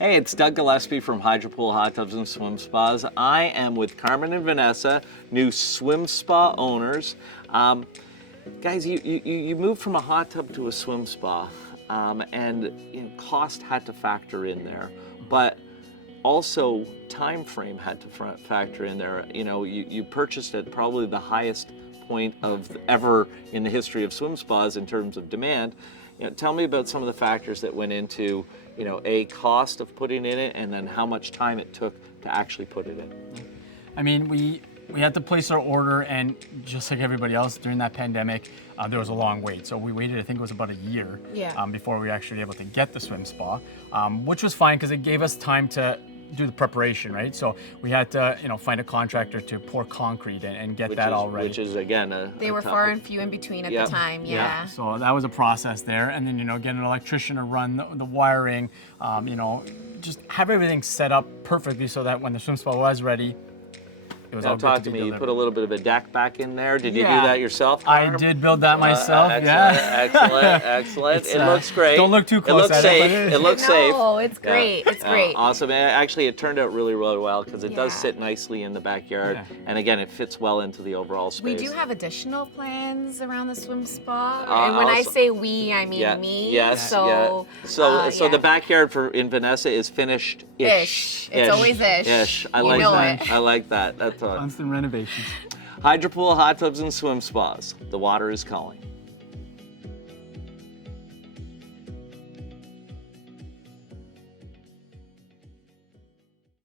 Hey, it's Doug Gillespie from Hydropool Hot Tubs and Swim Spas. I am with Carmen and Vanessa, new swim spa owners. Guys, you moved from a hot tub to a swim spa, and cost had to factor in there, but also time frame had to factor in there. You know, you purchased at probably the highest point of ever in the history of swim spas in terms of demand. You know, tell me about some of the factors that went into, you know, cost of putting in it, and then how much time it took to actually put it in. I mean, we had to place our order, and just like everybody else during that pandemic, there was a long wait. So we waited, I think it was about a year before we were actually able to get the swim spa, which was fine because it gave us time to do the preparation, right? So we had to, find a contractor to pour concrete and get that all ready. Which is, again, they were far and few in between at the time, So that was a process there. And then, get an electrician to run the wiring, just have everything set up perfectly so that when the swim spa was ready, it was all good talk to to be me. delivered. You put a little bit of a deck back in there. Did you do that yourself, Carm? I did build that myself. Excellent. It looks great. Don't look too close. It looks safe. It looks safe. No, it's great. It's great. Awesome. And actually, it turned out really, really well because it does sit nicely in the backyard, and again, it fits well into the overall space. We do have additional plans around the swim spa, and when I say we, I mean me. Yes. So, so the backyard in Vanessa is finished. Ish. It's always ish. Ish. I You like know that. it. I like that. That's all. Constant renovations. Hydropool Hot Tubs and Swim Spas. The water is calling.